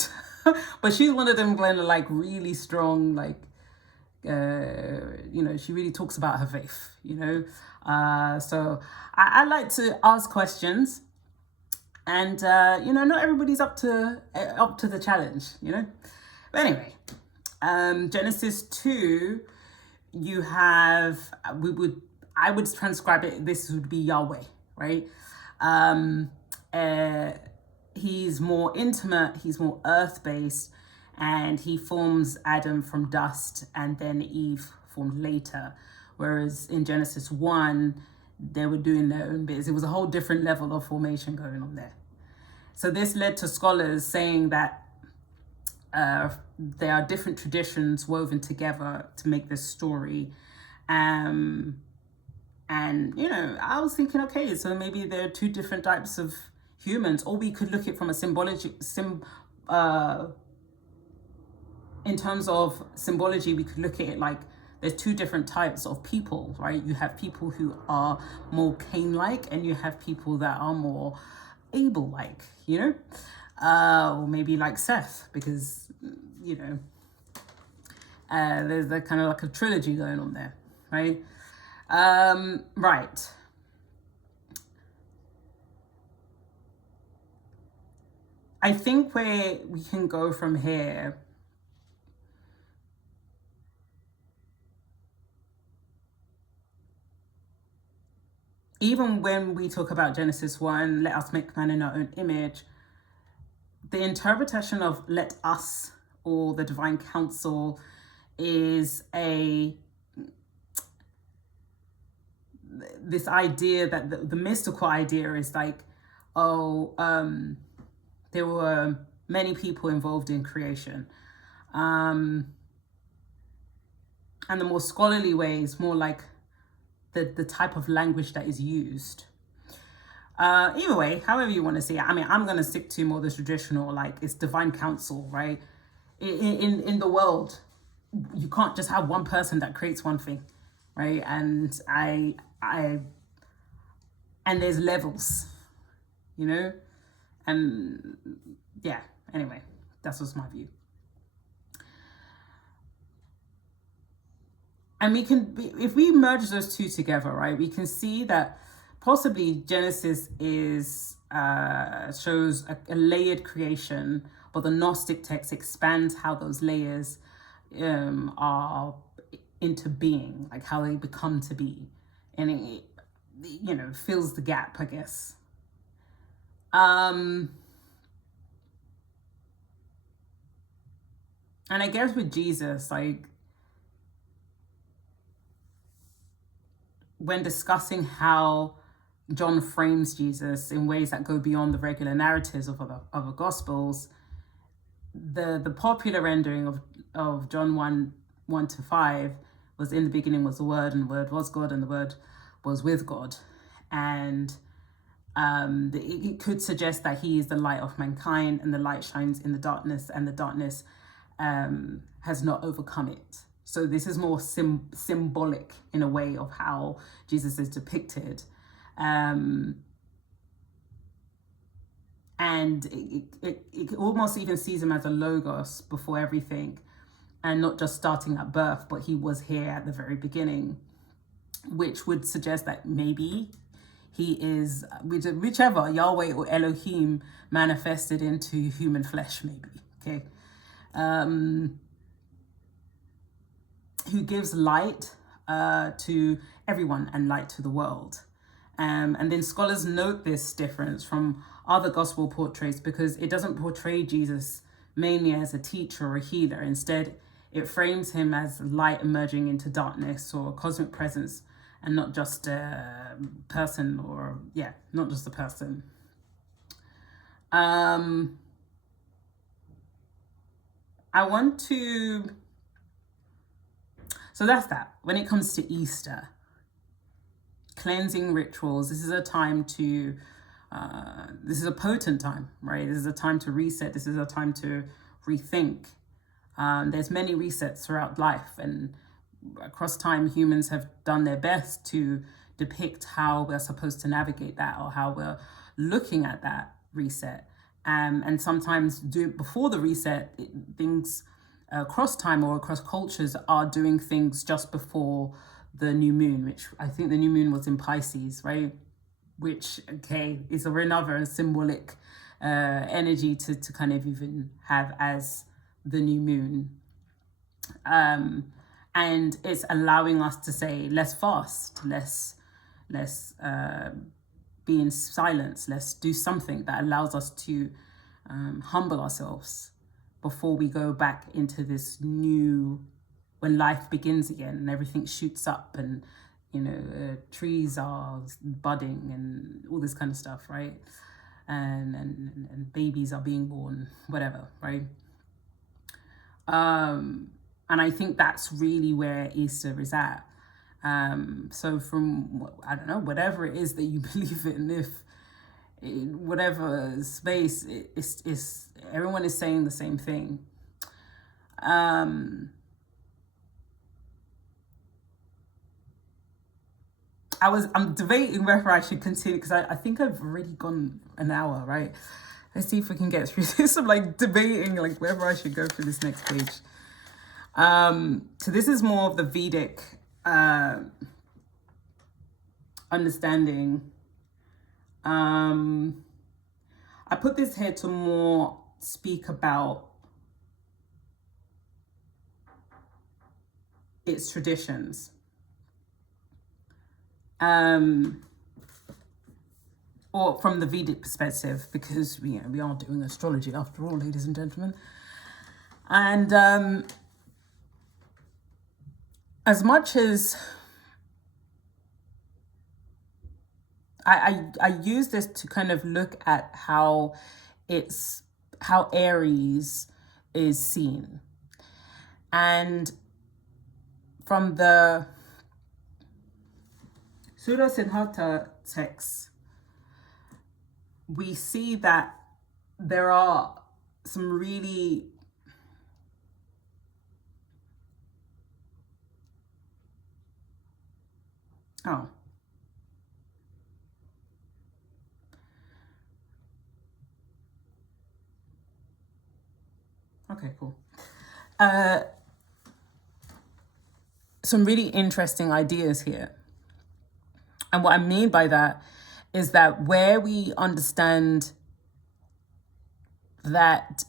But she's one of them kind of like really strong, like, she really talks about her faith, so I like to ask questions, and not everybody's up to the challenge, but anyway, Genesis 2, you have, I would transcribe it, this would be Yahweh, right? He's more intimate, he's more earth-based, and he forms Adam from dust, and then Eve formed later. Whereas in Genesis 1, they were doing their own bits. It was a whole different level of formation going on there. So this led to scholars saying that there are different traditions woven together to make this story. And, I was thinking, okay, so maybe there are two different types of humans, or we could look at it from a in terms of symbology, we could look at it like there's two different types of people, right? You have people who are more Cain-like, and you have people that are more Abel-like, or maybe like Seth, because, there's a kind of like a trilogy going on there, right? Right. I think where we can go from here, even when we talk about Genesis 1, let us make man in our own image, the interpretation of let us or the divine council is this idea that the mystical idea is like, there were many people involved in creation. And the more scholarly way is more like the type of language that is used. Either way, however you want to see it. I mean, I'm going to stick to more the traditional, like it's divine counsel, right? In the world, you can't just have one person that creates one thing, right? And and there's levels, you know? And yeah, anyway, that's just my view. And we can, if we merge those two together, right, we can see that possibly Genesis is shows a layered creation, but the Gnostic text expands how those layers are into being, like how they become to be, and it, you know, fills the gap, I guess. And I guess with Jesus, like when discussing how John frames Jesus in ways that go beyond the regular narratives of other gospels, the popular rendering of John 1:1-5 was, in the beginning was the Word, and the Word was God, and the Word was with God. And it could suggest that he is the light of mankind, and the light shines in the darkness, and the darkness has not overcome it. So this is more symbolic in a way of how Jesus is depicted. And it almost even sees him as a logos before everything, and not just starting at birth, but he was here at the very beginning, which would suggest that maybe he is whichever Yahweh or Elohim manifested into human flesh, maybe, okay? Who gives light to everyone and light to the world. And then scholars note this difference from other gospel portraits because it doesn't portray Jesus mainly as a teacher or a healer. Instead, it frames him as light emerging into darkness or a cosmic presence, and not just a person, or not just a person. I want to, so that's that. When it comes to Easter, cleansing rituals, this is a time to, this is a potent time, right? This is a time to reset. This is a time to rethink. There's many resets throughout life, and across time, humans have done their best to depict how we're supposed to navigate that, or how we're looking at that reset. And sometimes do before the reset, things across time or across cultures are doing things just before the new moon, which I think the new moon was in Pisces, right? Which, okay, is another symbolic energy to kind of even have as the new moon. And it's allowing us to say, let's fast, let's be in silence, let's do something that allows us to humble ourselves before we go back into this new, when life begins again and everything shoots up, and trees are budding and all this kind of stuff, right? And babies are being born, whatever, right? And I think that's really where Easter is at. So from, I don't know, whatever it is that you believe in, if in whatever space, it's everyone is saying the same thing. I'm debating whether I should continue, because I think I've already gone an hour, right? Let's see if we can get through this. I'm like debating like whether I should go through this next page. So this is more of the Vedic understanding. I put this here to more speak about its traditions. Or from the Vedic perspective, because we are doing astrology after all, ladies and gentlemen. And as much as I use this to kind of look at how Aries is seen. And from the Surya Siddhartha text, we see that there are some really okay, cool. Some really interesting ideas here. And what I mean by that is that where we understand that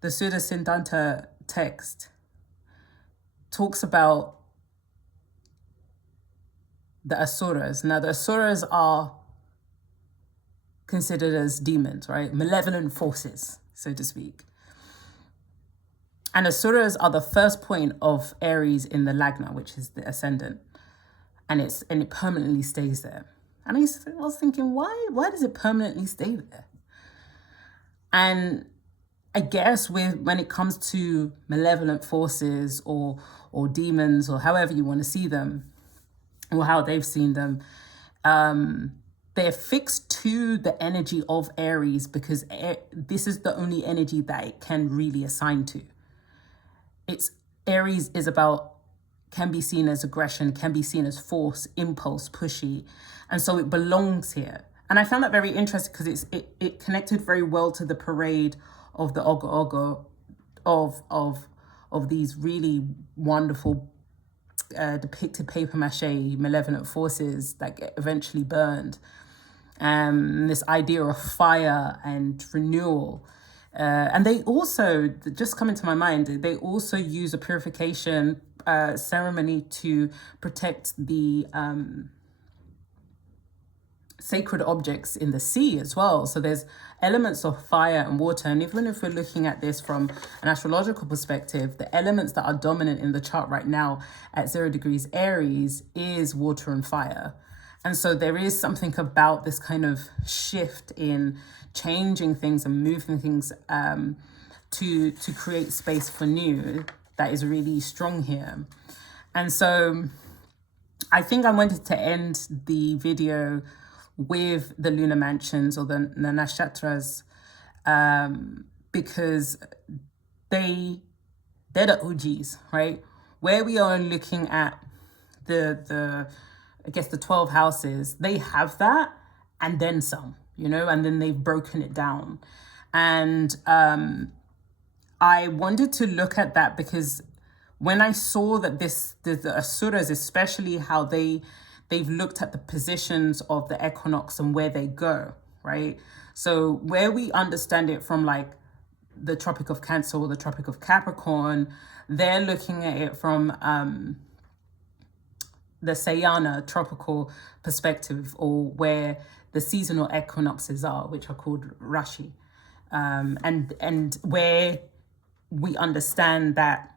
the Surya Siddhartha text talks about the Asuras. Now, the Asuras are considered as demons, right? Malevolent forces, so to speak. And Asuras are the first point of Aries in the Lagna, which is the ascendant. And it permanently stays there. And I was thinking, why does it permanently stay there? And I guess when it comes to malevolent forces or demons, or however you want to see them, or how they've seen them, they're fixed to the energy of Aries because this is the only energy that it can really assign to. Aries is can be seen as aggression, can be seen as force, impulse, pushy. And so it belongs here. And I found that very interesting because it connected very well to the parade of the Ogo of these really wonderful depicted paper mache malevolent forces that get eventually burned. This idea of fire and renewal. And they also, just coming to my mind, they also use a purification ceremony to protect the sacred objects in the sea as well. So there's elements of fire and water. And even if we're looking at this from an astrological perspective, the elements that are dominant in the chart right now at 0 degrees Aries is water and fire. And so there is something about this kind of shift in changing things and moving things to create space for new that is really strong here. And so I think I wanted to end the video with the lunar mansions or the nakshatras because they're the OGs, right? Where we are looking at the 12 houses, they have that and then some, and then they've broken it down. And I wanted to look at that because when I saw that the Asuras, especially how they've looked at the positions of the equinox and where they go, right? So where we understand it from like the Tropic of Cancer or the Tropic of Capricorn, they're looking at it from the Sayana tropical perspective, or where the seasonal equinoxes are, which are called Rashi. And where we understand that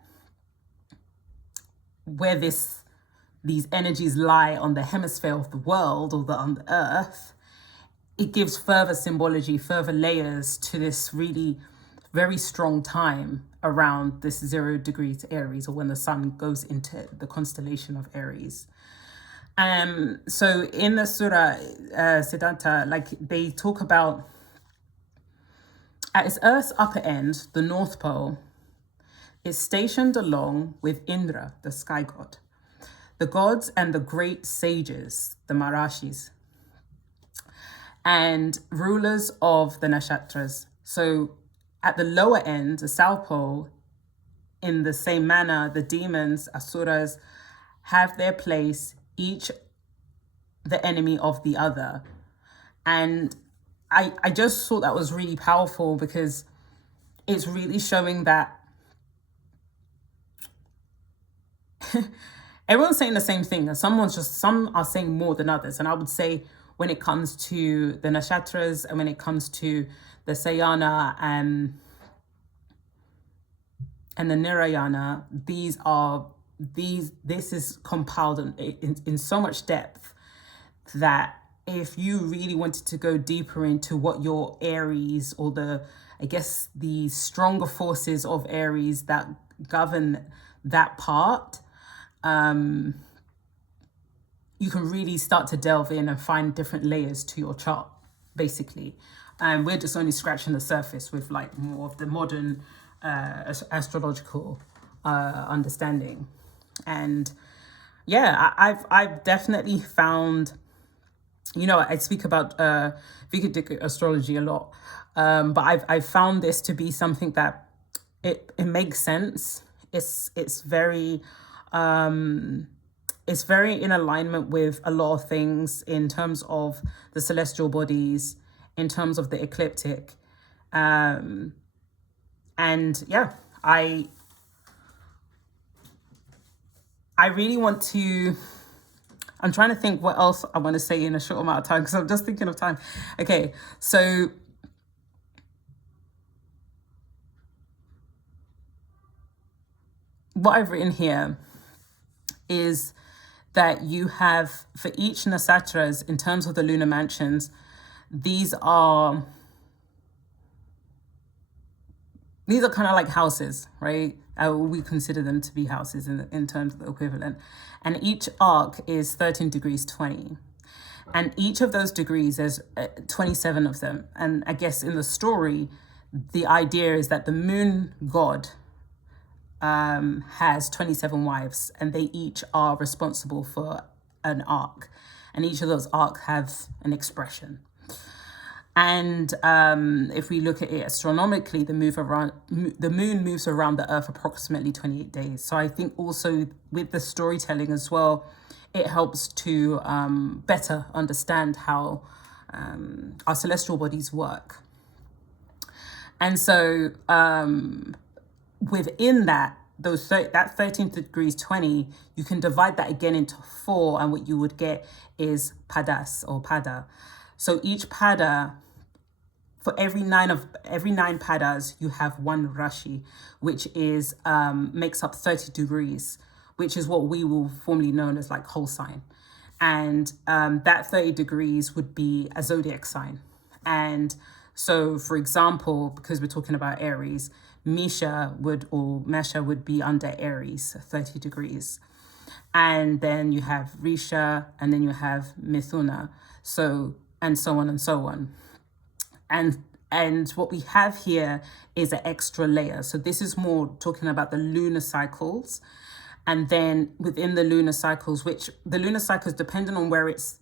where these energies lie on the hemisphere of the world or on the earth, it gives further symbology, further layers to this really very strong time around this 0 degrees Aries, or when the sun goes into the constellation of Aries. So in the Surya Siddhartha, like they talk about at its Earth's upper end, the North Pole is stationed along with Indra, the sky god, the gods and the great sages, the Marashis, and rulers of the nakshatras. So at the lower end, the South Pole, in the same manner, the demons, Asuras, have their place each the enemy of the other. And I just thought that was really powerful, because it's really showing that everyone's saying the same thing, and some are saying more than others. And I would say, when it comes to the nakshatras, and when it comes to the sayana and the nirayana, this is compiled in so much depth, that if you really wanted to go deeper into what your Aries, or the stronger forces of Aries that govern that part, you can really start to delve in and find different layers to your chart, basically. And we're just only scratching the surface with like more of the modern astrological understanding. And yeah, I've definitely found, I speak about Vedic astrology a lot, but I've found this to be something that it makes sense. It's very in alignment with a lot of things in terms of the celestial bodies, in terms of the ecliptic, and yeah, I really want to. I'm trying to think what else I want to say in a short amount of time, because I'm just thinking of time. Okay, so what I've written here is that you have, for each nakshatras, in terms of the lunar mansions, these are kind of like houses, right? We consider them to be houses in terms of the equivalent. And each arc is 13 degrees 20. And each of those degrees, there's 27 of them. And I guess in the story, the idea is that the moon god has 27 wives, and they each are responsible for an arc. And each of those arcs have an expression. And if we look at it astronomically, the moon moves around the earth approximately 28 days. So I think also with the storytelling as well, it helps to better understand how our celestial bodies work. And so within that 13 degrees 20, you can divide that again into 4, and what you would get is padas or pada. So each pada, for every 9 padas, you have 1 rashi, which is makes up 30 degrees, which is what we will formally known as like whole sign. And that 30 degrees would be a zodiac sign. And so, for example, because we're talking about Aries, Mesha would be under Aries, 30 degrees. And then you have Risha, and then you have Mithuna. So, and so on and so on. And what we have here is an extra layer. So this is more talking about the lunar cycles. And then within the lunar cycles, which the lunar cycles, depending on where it's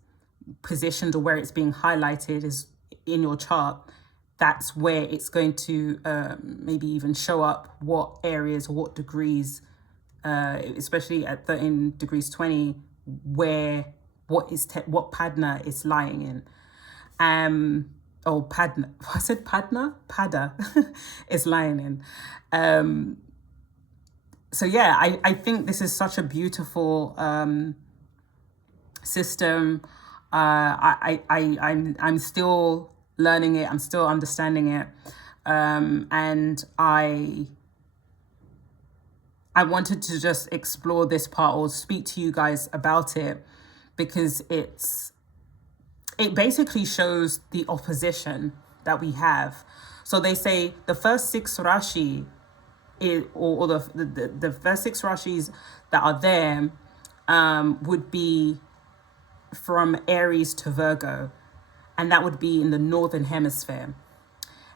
positioned or where it's being highlighted is in your chart, that's where it's going to maybe even show up what areas or what degrees, especially at 13 degrees 20, what padna is lying in. Padna. I said padna? Pada is lying in. So yeah, I think this is such a beautiful system. I'm still learning it. I'm still understanding it. And I wanted to just explore this part or speak to you guys about it, because it basically shows the opposition that we have. So they say the first 6 rashi or the first 6 rashis that are there would be from Aries to Virgo, and that would be in the northern hemisphere.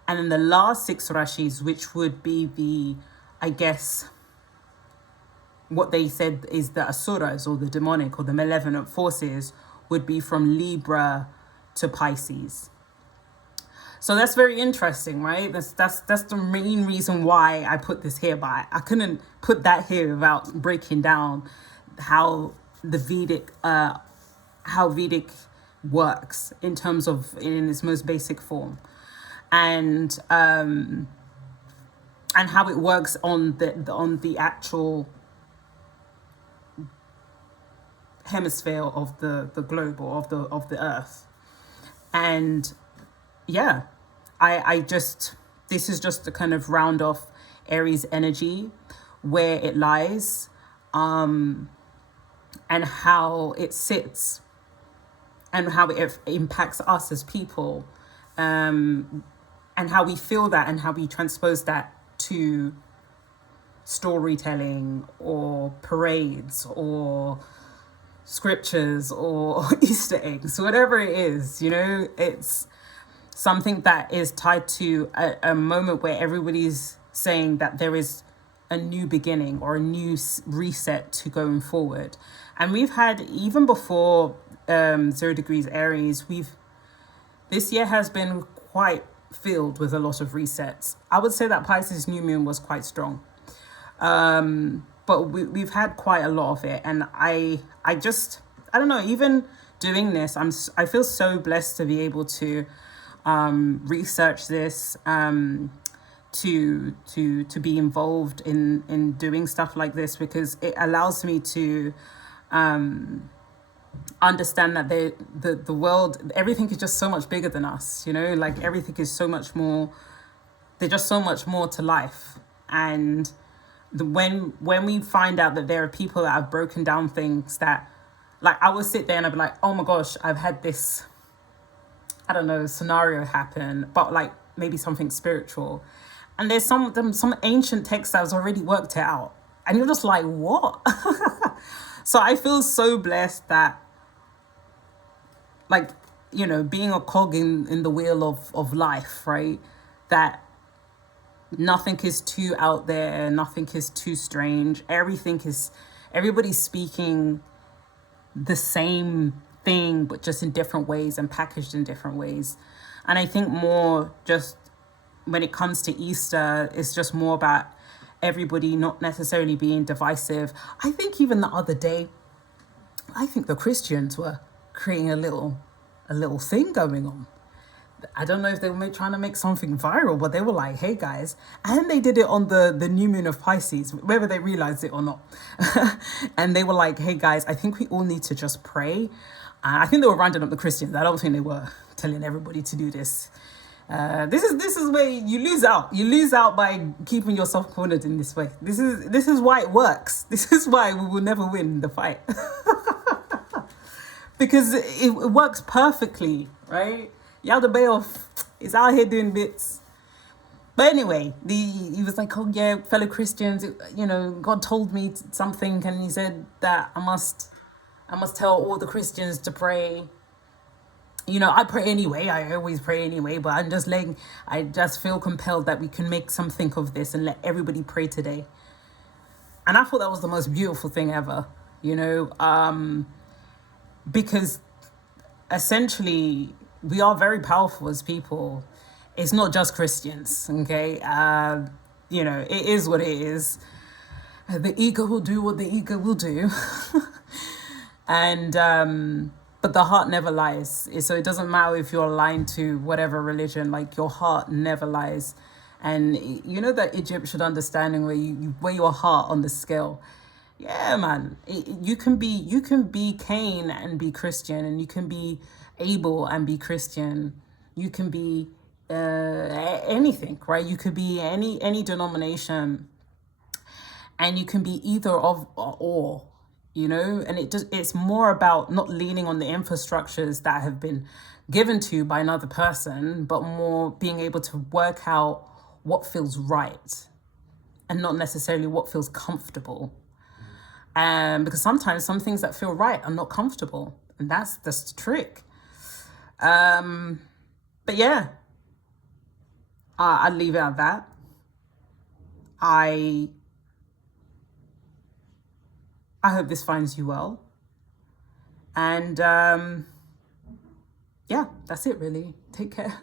And then the last 6 rashis, which would be what they said is the asuras, or the demonic or the malevolent forces, would be from Libra to Pisces. So that's very interesting, right? That's the main reason why I put this here, but I couldn't put that here without breaking down how the Vedic how Vedic works in terms of in its most basic form, and how it works on the actual hemisphere of the globe, or of the earth. And yeah, I just, this is just to kind of round off Aries energy, where it lies, and how it sits, and how it impacts us as people, and how we feel that, and how we transpose that to storytelling or parades or scriptures or Easter eggs, whatever it is, you know. It's something that is tied to a moment where everybody's saying that there is a new beginning or a new reset to going forward. And we've had, even before 0 degrees Aries, this year has been quite filled with a lot of resets. I would say that Pisces new moon was quite strong. But we've had quite a lot of it, and I don't know, even doing this, I feel so blessed to be able to research this, to be involved in doing stuff like this, because it allows me to understand that the world, everything is just so much bigger than us, you know, like everything is so much more, there's just so much more to life. And when we find out that there are people that have broken down things that, like, I will sit there and I'll be like, oh my gosh, I've had this, I don't know, scenario happen, but like maybe something spiritual. And there's some ancient text that has already worked it out. And you're just like, what? So I feel so blessed that, like, you know, being a cog in the wheel of life, right? That nothing is too out there, nothing is too strange. Everybody's speaking the same thing, but just in different ways and packaged in different ways. And I think more just when it comes to Easter, it's just more about everybody not necessarily being divisive. I think even the other day, I think the Christians were creating a little thing going on. I don't know if they were trying to make something viral, but they were like, hey guys, and they did it on the new moon of Pisces, whether they realized it or not. And they were like, hey guys, I think we all need to just pray. I think they were rounding up the Christians. I don't think they were telling everybody to do this. This is where you lose out. You lose out by keeping yourself cornered in this way. This is why it works. This is why we will never win the fight. Because it works perfectly, right? Yalda Bayoff is out here doing bits. But anyway, he was like, oh yeah, fellow Christians, you know, God told me something, and he said that I must tell all the Christians to pray. You know, I pray anyway. I always pray anyway, but I just feel compelled that we can make something of this and let everybody pray today. And I thought that was the most beautiful thing ever, you know, because essentially we are very powerful as people. It's not just Christians, okay? You know, it is what it is. The ego will do what the ego will do. And but the heart never lies. So it doesn't matter if you're aligned to whatever religion, like your heart never lies. And you know that Egyptian understanding where you weigh your heart on the scale. Yeah, man. You can be Cain and be Christian, and you can be Abel and be Christian. You can be anything, right? You could be any denomination, and you can be either of or, you know. And it's more about not leaning on the infrastructures that have been given to you by another person, but more being able to work out what feels right and not necessarily what feels comfortable. Because sometimes some things that feel right are not comfortable, and that's the trick. But yeah, I'd leave it at that. I hope this finds you well. And yeah, that's it really. Take care.